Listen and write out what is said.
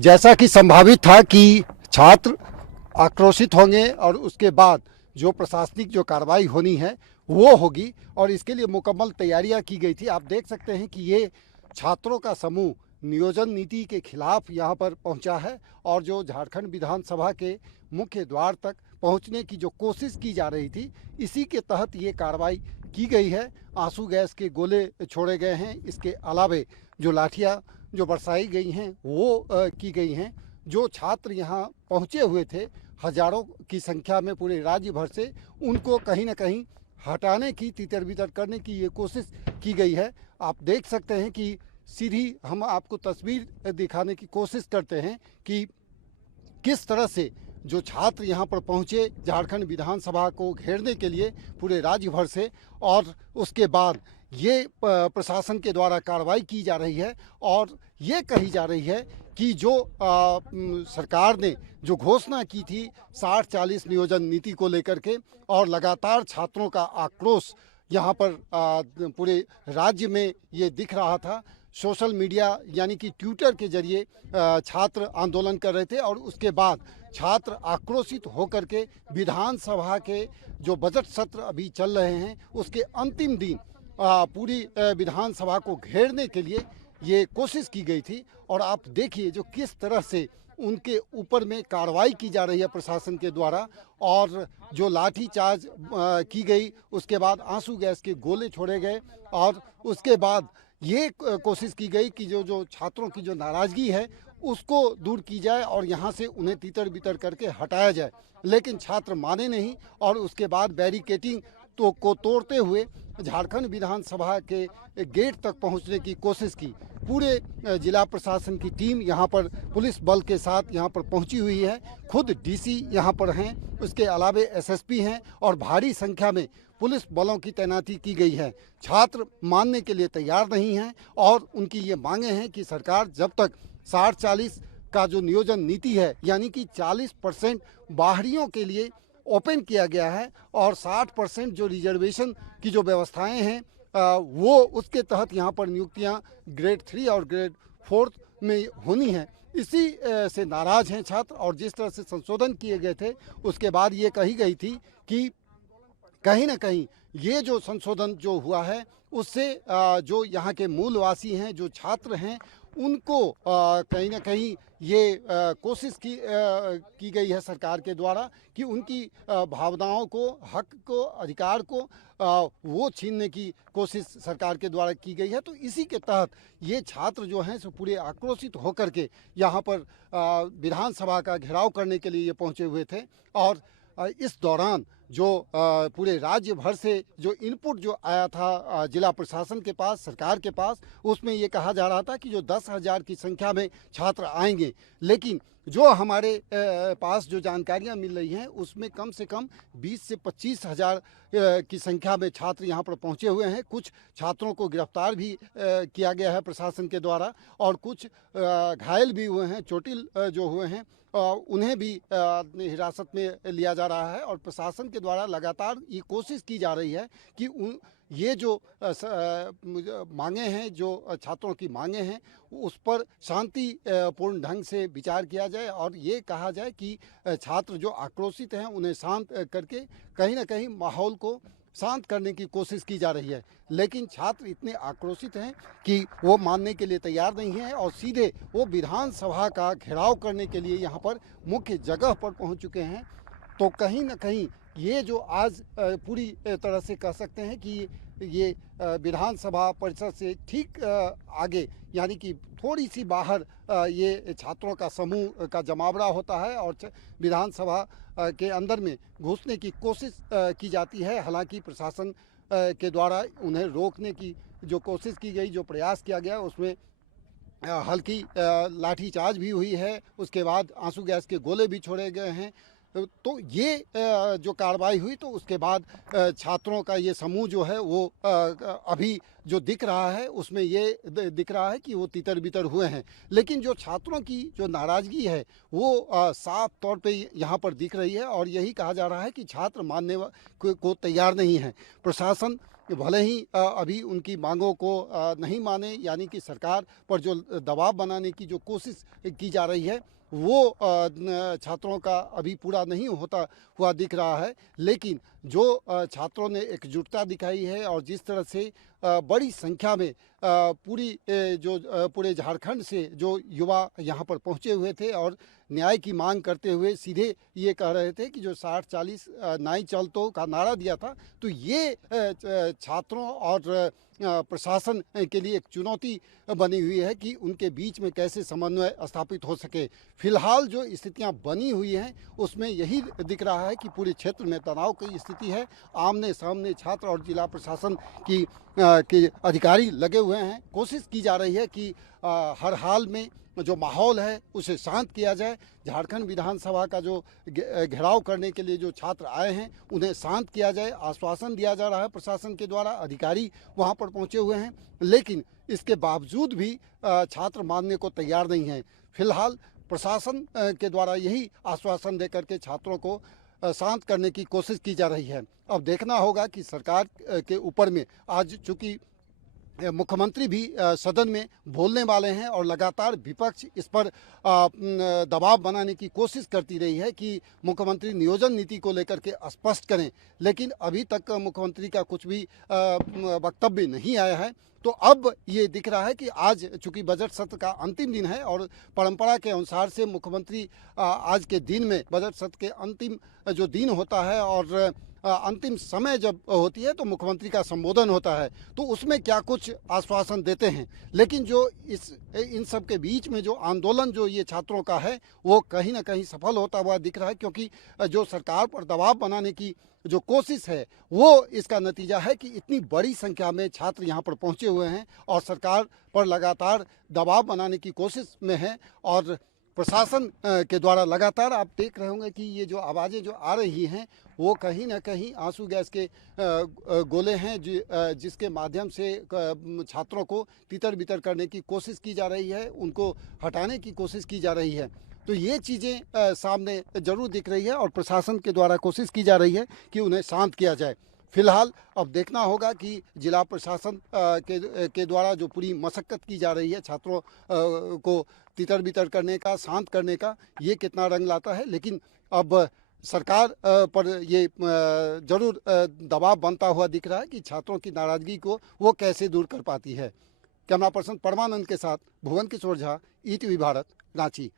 जैसा कि संभावित था कि छात्र आक्रोशित होंगे और उसके बाद जो प्रशासनिक जो कार्रवाई होनी है वो होगी और इसके लिए मुकम्मल तैयारियां की गई थी। आप देख सकते हैं कि ये छात्रों का समूह नियोजन नीति के खिलाफ यहाँ पर पहुँचा है और जो झारखंड विधानसभा के मुख्य द्वार तक पहुँचने की जो कोशिश की जा रही थी, इसी के तहत ये कार्रवाई की गई है। आंसू गैस के गोले छोड़े गए हैं, इसके अलावे जो लाठियाँ जो बरसाई गई हैं वो की गई हैं। जो छात्र यहाँ पहुँचे हुए थे हजारों की संख्या में पूरे राज्य भर से, उनको कहीं ना कहीं हटाने की, तितर बितर करने की ये कोशिश की गई है। आप देख सकते हैं कि सीधी हम आपको तस्वीर दिखाने की कोशिश करते हैं कि किस तरह से जो छात्र यहाँ पर पहुँचे झारखंड विधानसभा को घेरने के लिए पूरे राज्य भर से, और उसके बाद ये प्रशासन के द्वारा कार्रवाई की जा रही है और ये कही जा रही है कि जो सरकार ने जो घोषणा की थी 60-40 नियोजन नीति को लेकर के, और लगातार छात्रों का आक्रोश यहाँ पर पूरे राज्य में ये दिख रहा था। सोशल मीडिया यानी कि ट्विटर के जरिए छात्र आंदोलन कर रहे थे और उसके बाद छात्र आक्रोशित होकर के विधानसभा के जो बजट सत्र अभी चल रहे हैं उसके अंतिम दिन पूरी विधानसभा को घेरने के लिए ये कोशिश की गई थी। और आप देखिए जो किस तरह से उनके ऊपर में कार्रवाई की जा रही है प्रशासन के द्वारा, और जो लाठी चार्ज की गई, उसके बाद आंसू गैस के गोले छोड़े गए और उसके बाद ये कोशिश की गई कि जो छात्रों की जो नाराज़गी है उसको दूर की जाए और यहाँ से उन्हें तितर बितर करके हटाया जाए। लेकिन छात्र माने नहीं और उसके बाद बैरिकेटिंग को तोड़ते हुए झारखंड विधानसभा के गेट तक पहुंचने की कोशिश की। पूरे जिला प्रशासन की टीम यहाँ पर पुलिस बल के साथ यहाँ पर पहुंची हुई है। खुद डीसी यहाँ पर हैं, उसके अलावे एसएसपी हैं और भारी संख्या में पुलिस बलों की तैनाती की गई है। छात्र मानने के लिए तैयार नहीं हैं और उनकी ये मांगे हैं कि सरकार जब तक 60-40 का जो नियोजन नीति है, यानी कि 40% बाहरियों के लिए ओपन किया गया है और 60% जो रिजर्वेशन की जो व्यवस्थाएं हैं वो उसके तहत यहाँ पर नियुक्तियाँ ग्रेड 3 और ग्रेड 4 में होनी है, इसी से नाराज़ हैं छात्र। और जिस तरह से संशोधन किए गए थे उसके बाद ये कही गई थी कि कहीं ना कहीं ये जो संशोधन जो हुआ है उससे जो यहाँ के मूलवासी हैं, जो छात्र हैं, उनको कहीं ना कहीं ये कोशिश की गई है सरकार के द्वारा कि उनकी भावनाओं को, हक को, अधिकार को वो छीनने की कोशिश सरकार के द्वारा की गई है। तो इसी के तहत ये छात्र जो हैं सो पूरे आक्रोशित होकर के यहाँ पर विधानसभा का घेराव करने के लिए ये पहुँचे हुए थे। और इस दौरान जो पूरे राज्य भर से जो इनपुट जो आया था जिला प्रशासन के पास, सरकार के पास, उसमें ये कहा जा रहा था कि जो 10,000 की संख्या में छात्र आएंगे, लेकिन जो हमारे पास जो जानकारियां मिल रही हैं उसमें कम से कम 20 से 25,000 की संख्या में छात्र यहां पर पहुंचे हुए हैं। कुछ छात्रों को गिरफ्तार भी किया गया है प्रशासन के द्वारा और कुछ घायल भी हुए हैं, चोटिल जो हुए हैं उन्हें भी हिरासत में लिया जा रहा है। और प्रशासन के द्वारा लगातार ये कोशिश की जा रही है कि ये जो मांगे हैं, जो छात्रों की मांगे हैं, उस पर शांति पूर्ण ढंग से विचार किया जाए और ये कहा जाए कि छात्र जो आक्रोशित हैं उन्हें शांत करके कहीं ना कहीं माहौल को शांत करने की कोशिश की जा रही है। लेकिन छात्र इतने आक्रोशित हैं कि वो मानने के लिए तैयार नहीं हैं और सीधे वो विधानसभा का घेराव करने के लिए यहाँ पर मुख्य जगह पर पहुँच चुके हैं। तो कहीं ना कहीं ये जो आज पूरी तरह से कह सकते हैं कि ये विधानसभा परिसर से ठीक आगे, यानी कि थोड़ी सी बाहर ये छात्रों का समूह का जमावड़ा होता है और विधानसभा के अंदर में घुसने की कोशिश की जाती है। हालांकि प्रशासन के द्वारा उन्हें रोकने की जो कोशिश की गई, जो प्रयास किया गया, उसमें हल्की लाठीचार्ज भी हुई है, उसके बाद आंसू गैस के गोले भी छोड़े गए हैं। तो ये जो कार्रवाई हुई तो उसके बाद छात्रों का ये समूह जो है वो अभी जो दिख रहा है उसमें ये दिख रहा है कि वो तितर बितर हुए हैं। लेकिन जो छात्रों की जो नाराज़गी है वो साफ तौर पे यहाँ पर दिख रही है और यही कहा जा रहा है कि छात्र मानने को तैयार नहीं है। प्रशासन भले ही अभी उनकी मांगों को नहीं माने, यानी कि सरकार पर जो दबाव बनाने की जो कोशिश की जा रही है वो छात्रों का अभी पूरा नहीं होता हुआ दिख रहा है। लेकिन जो छात्रों ने एकजुटता दिखाई है और जिस तरह से बड़ी संख्या में पूरे झारखंड से जो युवा यहाँ पर पहुँचे हुए थे और न्याय की मांग करते हुए सीधे ये कह रहे थे कि जो 60-40 नाई चलतो का नारा दिया था, तो ये छात्रों और प्रशासन के लिए एक चुनौती बनी हुई है कि उनके बीच में कैसे समन्वय स्थापित हो सके। फिलहाल जो स्थितियां बनी हुई हैं उसमें यही दिख रहा है कि पूरे क्षेत्र में तनाव की स्थिति है। आमने सामने छात्र और जिला प्रशासन के अधिकारी लगे हुए हैं। कोशिश की जा रही है कि हर हाल में जो माहौल है उसे शांत किया जाए। झारखंड विधानसभा का जो घेराव करने के लिए जो छात्र आए हैं उन्हें शांत किया जाए, आश्वासन दिया जा रहा है प्रशासन के द्वारा। अधिकारी वहां पर पहुंचे हुए हैं, लेकिन इसके बावजूद भी छात्र मानने को तैयार नहीं हैं। फिलहाल प्रशासन के द्वारा यही आश्वासन देकर के छात्रों को शांत करने की कोशिश की जा रही है। अब देखना होगा कि सरकार के ऊपर में आज चूंकि मुख्यमंत्री भी सदन में बोलने वाले हैं और लगातार विपक्ष इस पर दबाव बनाने की कोशिश करती रही है कि मुख्यमंत्री नियोजन नीति को लेकर के स्पष्ट करें, लेकिन अभी तक मुख्यमंत्री का कुछ भी वक्तव्य नहीं आया है। तो अब ये दिख रहा है कि आज चूंकि बजट सत्र का अंतिम दिन है और परंपरा के अनुसार से मुख्यमंत्री आज के दिन में बजट सत्र के अंतिम जो दिन होता है और अंतिम समय जब होती है तो मुख्यमंत्री का संबोधन होता है, तो उसमें क्या कुछ आश्वासन देते हैं। लेकिन जो इन सब के बीच में जो आंदोलन जो ये छात्रों का है वो कहीं ना कहीं सफल होता हुआ दिख रहा है, क्योंकि जो सरकार पर दबाव बनाने की जो कोशिश है वो इसका नतीजा है कि इतनी बड़ी संख्या में छात्र यहाँ पर पहुँचे हुए हैं और सरकार पर लगातार दबाव बनाने की कोशिश में है। और प्रशासन के द्वारा लगातार आप देख रहे होंगे कि ये जो आवाज़ें जो आ रही हैं वो कहीं ना कहीं आंसू गैस के गोले हैं जिसके माध्यम से छात्रों को तितर बितर करने की कोशिश की जा रही है, उनको हटाने की कोशिश की जा रही है। तो ये चीज़ें सामने जरूर दिख रही है और प्रशासन के द्वारा कोशिश की जा रही है कि उन्हें शांत किया जाए। फिलहाल अब देखना होगा कि जिला प्रशासन के द्वारा जो पूरी मशक्कत की जा रही है छात्रों को तितर बितर करने का, शांत करने का, ये कितना रंग लाता है। लेकिन अब सरकार पर ये जरूर दबाव बनता हुआ दिख रहा है कि छात्रों की नाराजगी को वो कैसे दूर कर पाती है। कैमरा पर्सन परमानंद के साथ भुवन किशोर झा, ईटीवी भारत, रांची।